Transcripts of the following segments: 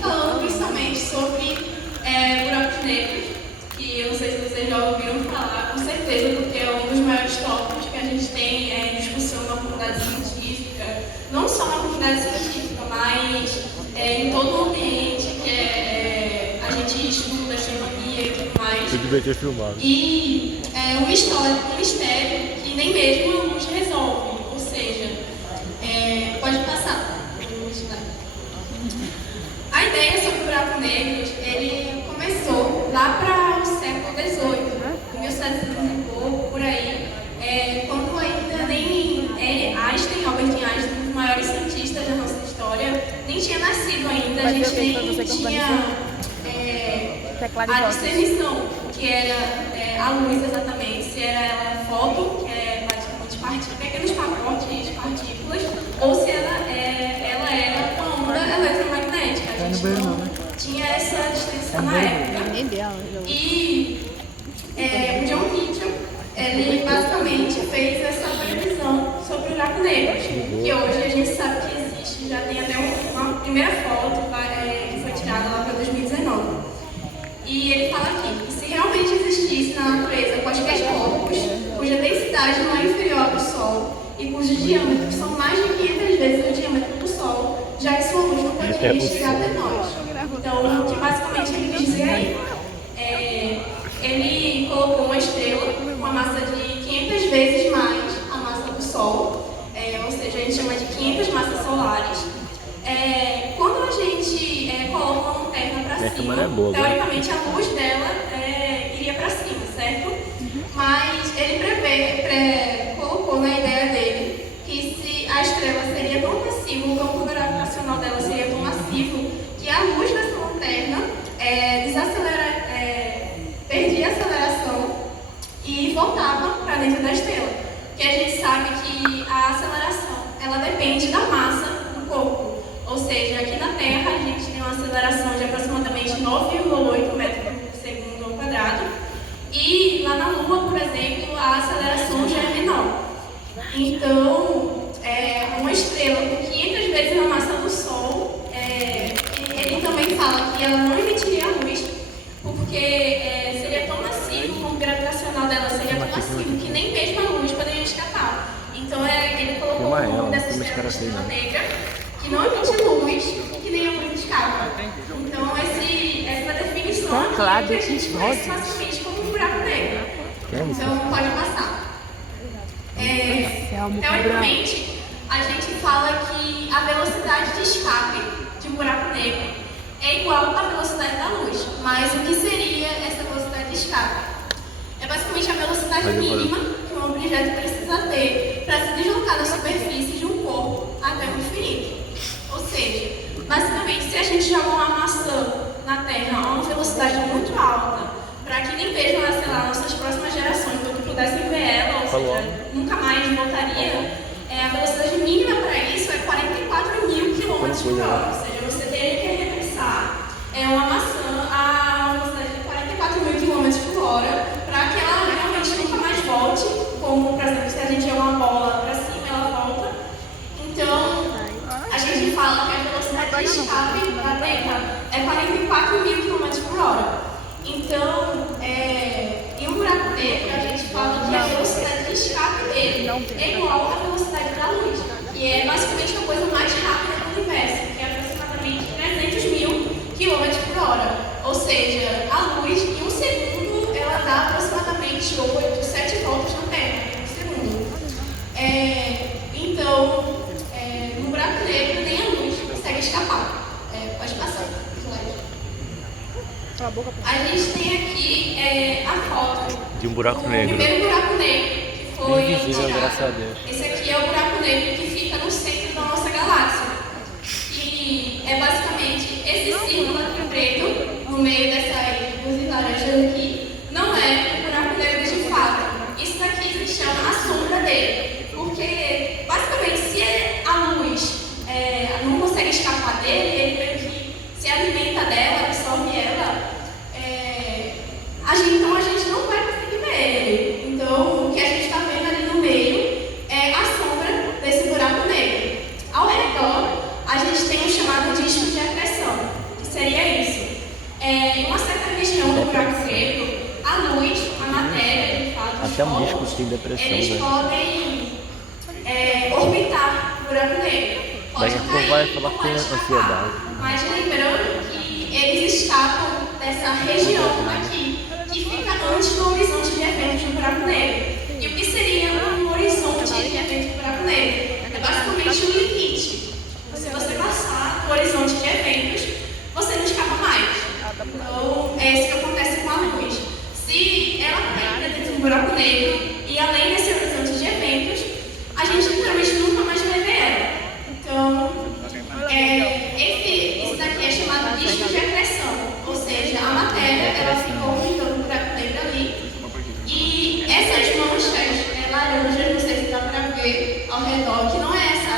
falando principalmente sobre buracos negros, que eu não sei se vocês já ouviram falar, com certeza, porque é um dos maiores tópicos que a gente tem em discussão na comunidade científica, não só na comunidade científica, mas em todo o ambiente que a gente estuda, astronomia e tudo mais. Eu devia ter filmado. E é um mistério que nem mesmo a luz resolve, ou seja, pode passar. A ideia sobre buraco negro, ele começou lá para o século XVIII, em 1700 e pouco, por aí, quando ainda nem Einstein, Albert Einstein, um dos maiores cientistas da nossa história, nem tinha nascido ainda, a gente nem tinha a discernição, que era a luz exatamente, se era ela fóton, que é praticamente pequenos pacotes, partículas, ou se ela era uma onda eletromagnética. A gente não tinha essa distinção na época. E o John Mitchell, ele basicamente fez essa previsão sobre o buraco negro, que hoje a gente sabe que existe, já tem até uma primeira foto que foi tirada lá para 2019. E ele fala aqui que se realmente existisse na natureza quaisquer corpos cuja densidade não é inferior ao do Sol e cujos diâmetros são mais de 500 vezes o diâmetro do Sol, já que sua luz não poderia chegar até nós. Então, o que basicamente ele quis dizer aí, ele colocou uma estrela com uma massa de 500 vezes mais a massa do Sol, ou seja, a gente chama de 500 massas solares. Quando a gente coloca uma lanterna para cima, teoricamente a luz dela iria para cima, certo? Mas ele colocou na ideia dele que se a estrela seria tão massiva, o campo gravitacional dela seria tão massivo, que a luz dessa lanterna perdia a aceleração e voltava para dentro da estrela. Porque a gente sabe que a aceleração ela depende da massa do corpo. Ou seja, aqui na Terra a gente tem uma aceleração de aproximadamente 9,8 metros por segundo ao quadrado. E lá na Lua, por exemplo, a aceleração já é menor. Então, uma estrela com 500 vezes a massa do Sol, ele também fala que ela não emitiria luz, porque seria tão massivo, o campo gravitacional dela seria tão massivo que nem mesmo a luz poderia escapar. Então, ele colocou o nome dessa estrela negra, que não emite luz e que nem a luz escapa. Então, essa definição aqui que a gente conhece facilmente como um buraco negro. Então, pode passar. Teoricamente, a gente fala que a velocidade de escape de um buraco negro é igual à velocidade da luz. Mas o que seria essa velocidade de escape? É basicamente a velocidade mínima que um objeto precisa ter para se deslocar da superfície de um corpo até o infinito. Ou seja, basicamente, se a gente joga uma maçã na Terra a uma velocidade muito alta, para que nem vejam, sei lá, nossas próximas gerações, quando pudessem ver ela, ou seja, nunca mais voltaria, a velocidade mínima para isso é 44 mil quilômetros por hora. Ou seja, você teria que arremessar uma maçã a uma velocidade de 44 mil quilômetros por hora, para que ela realmente nunca mais volte, como, por exemplo, se a gente joga uma bola para cima, ela volta. Então, a gente fala que a velocidade de escape da Terra é 44 mil km por hora. Então, em um buraco negro, a gente fala que a velocidade de escape dele é igual à velocidade da luz, que é basicamente a coisa mais rápida do universo, que é aproximadamente 300 mil km por hora. Ou seja, a luz, em um segundo, ela dá aproximadamente 8, 7 voltas na Terra, em um segundo. Então, no buraco negro, nem a luz consegue escapar. Pode passar. A gente tem aqui a foto de um buraco negro. O primeiro buraco negro que foi invisível, graças a Deus. Esse aqui é o buraco negro que fica no centro da nossa galáxia. E é basicamente esse círculo aqui preto, no meio dessas luzes laranjas aqui, não é o buraco negro de fato. Isso daqui se chama a sombra dele. Porque, basicamente, se a luz não consegue escapar dele, ele meio que se alimenta dela, absorve ela, então a gente não vai conseguir ver ele. Então, o que a gente está vendo ali no meio é a sombra desse buraco negro. Ao redor, a gente tem o chamado disco de acreção, que tem depressão, eles né? podem orbitar o buraco negro. Pode Daqui a pouco cair, vai falar que tem pode escapar. ansiedade. Mas lembrando que eles escapam dessa região aqui, que fica antes do horizonte de eventos do buraco negro. E o que seria um horizonte de eventos do buraco negro? É basicamente um limite. Se você passar do horizonte de eventos, você não escapa mais. Então, é isso que acontece com a luz. Se ela entra dentro do buraco negro e além desse horizonte de eventos, a gente literalmente nunca mais vai ver ela. Então, esse daqui é chamado de disco de acreção, ou seja, a matéria ela ficou orbitando o buraco negro ali e essas manchas laranjas, não sei se dá para ver ao redor, que não é essa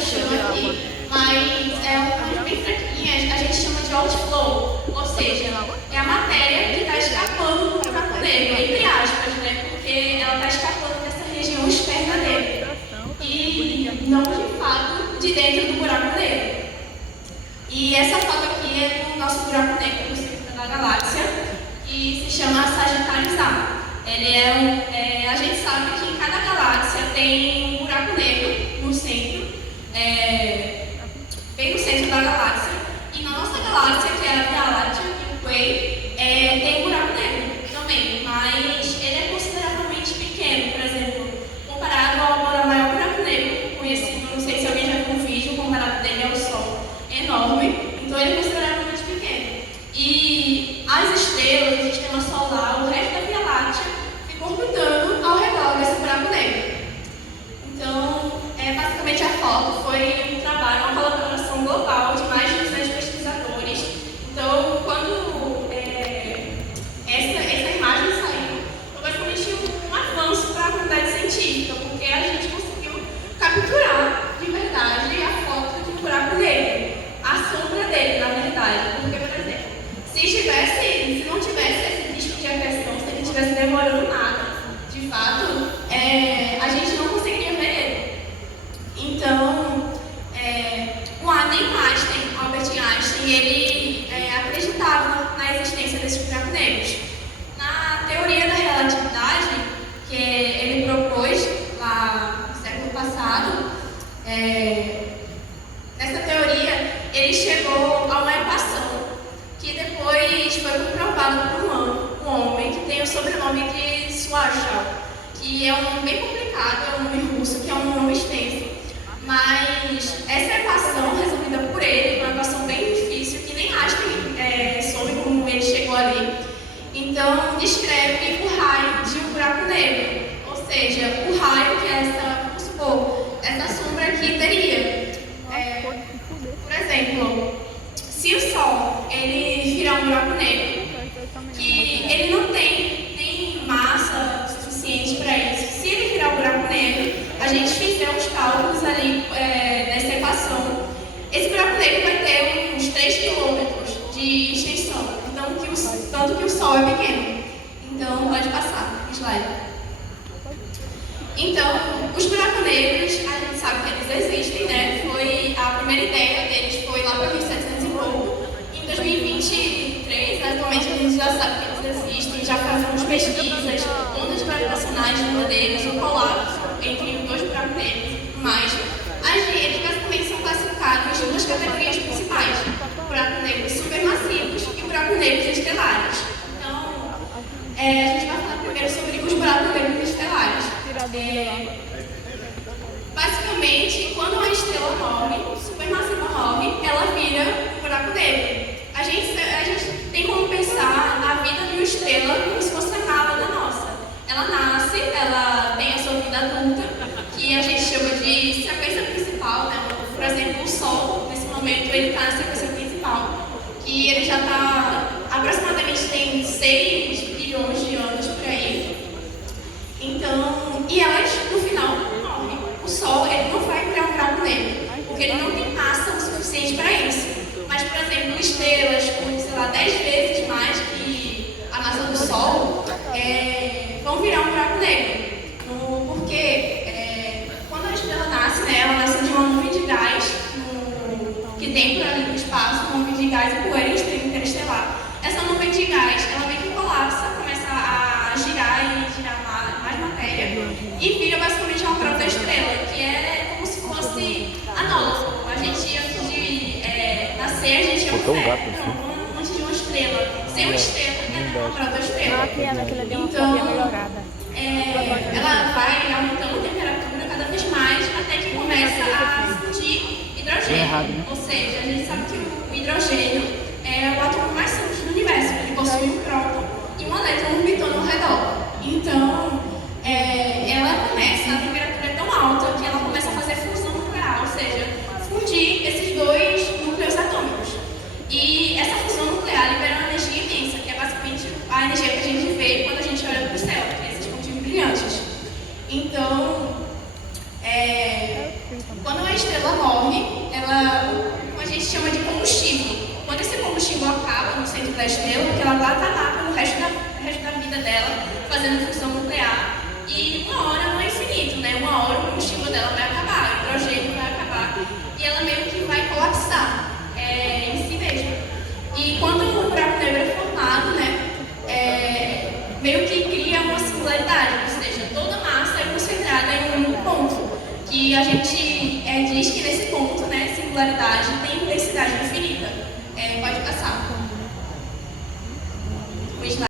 chama aqui, mas é umas bem fraquinhas, a gente chama de outflow, ou seja, é a matéria que está escapando do buraco negro, entre aspas, né? Porque ela está escapando dessa região externa dele e não de fato de dentro do buraco negro. E essa foto aqui é do nosso buraco negro no centro da galáxia, que se chama Sagitários A. Ele a gente sabe que em cada galáxia tem um buraco negro no centro, bem no centro da galáxia. E na nossa galáxia, que é a Via Láctea, Milky Way, tem um buraco negro também, mas ele é consideravelmente pequeno, por exemplo, comparado ao maior buraco negro conhecido, não sei se alguém já viu um vídeo comparado dele ao Sol, é enorme, então ele é consideravelmente pequeno. E as estrelas, o sistema solar, o resto da Via Láctea, ficam orbitando ao redor desse buraco negro. Então, basicamente a foto foi um trabalho, uma colaboração global de mais de 200 pesquisadores. Então, quando essa imagem saiu, foi basicamente um avanço para a comunidade científica, porque a gente conseguiu capturar de verdade a foto de um buraco negro, a sombra dele, na verdade. Porque, por exemplo, se não tivesse esse disco de acreção, se ele estivesse demorando nada, de fato, a gente não conseguiria ver ele. Então, o Albert Einstein, ele acreditava na existência desses buracos negros. Na teoria da relatividade, que ele propôs lá no século passado, nessa teoria, ele chegou a uma equação que depois foi comprovada por um homem que tem o sobrenome de Schwarzschild, que é um nome bem complicado, é um nome russo, que é um nome extenso. Mas essa equação, resolvida por ele, uma equação bem difícil, que nem Einstein soube como ele chegou ali. Então, descreve o raio de um buraco negro. Ou seja, o raio que vamos supor, essa sombra aqui teria. Por exemplo, se o Sol ele virar um buraco negro, que ele não tem nem massa suficiente para isso, se ele virar um buraco negro, a gente fizer os cálculos ali nessa equação, esse buraco negro vai ter uns 3 km de extensão, tanto que o Sol é pequeno. Então, pode passar o slide. Então, os buracos negros, a gente sabe que eles existem, né? A primeira ideia deles foi lá para 1700 e pouco. Em 2023, atualmente, a gente já sabe que eles existem, já fazemos pesquisas, ondas gravitacionais de um deles, o colapso entre os dois buracos negros e tudo mais. Eles basicamente são classificados em duas categorias principais: buracos negros supermassivos e buracos negros estelares. Então, a gente vai falar primeiro sobre os buracos negros estelares. Basicamente, quando uma estrela morre, supermassiva morre, ela vira um buraco negro. A gente tem como pensar na vida de uma estrela como se fosse a mala da nossa. Ela nasce, ela tem a sua vida adulta, que a gente chama de sequência principal, né? Por exemplo, o Sol, nesse momento, ele está na sequência principal, que ele já está, aproximadamente tem 6 bilhões de anos por aí. Então, e elas, no final, morrem. O Sol, ele não vai criar um buraco negro, porque ele não tem massa o suficiente para isso. Mas, por exemplo, estrelas com, sei lá, 10 vezes mais que a massa do Sol, vão virar um buraco negro. Porque quando a estrela nasce, né, ela nasce de uma nuvem de gás que tem por ali no espaço, uma nuvem de gás e poeira interestelar. Essa nuvem de gás, ela meio que colapsa, começa a girar e girar mais matéria, e vira basicamente uma protoestrela, que é como se fosse a nossa. A gente, antes de nascer, a gente é um Botou um gato, ferro, então, antes de uma estrela. Sem uma estrela, é uma protoestrela. Então, ela vai aumentando a temperatura cada vez mais até que começa a fundir hidrogênio. Ou seja, a gente sabe que o hidrogênio é o átomo mais simples do universo. Ele possui um próton e um elétron orbitando ao redor. Então, ela começa, a temperatura é tão alta que ela começa a fazer fusão nuclear, ou seja, fundir esses dois núcleos atômicos. E essa fusão nuclear libera uma energia imensa, que é basicamente a energia que a gente vê quando a gente olha para o céu, que é esses pontinhos brilhantes. Então, quando a estrela morre, ela, a gente chama de combustível. Quando esse combustível acaba no centro da estrela, porque ela vai estar lá pelo resto da vida dela, fazendo fusão nuclear, e uma hora não é infinito, né? Uma hora o combustível dela vai acabar, o hidrogênio vai acabar, e ela meio que vai colapsar em si mesma. E quando o buraco negro é formado, né? Meio que cria uma singularidade, ou seja, toda a massa é concentrada em um único ponto, que a gente diz que nesse ponto, né, singularidade, tem densidade infinita.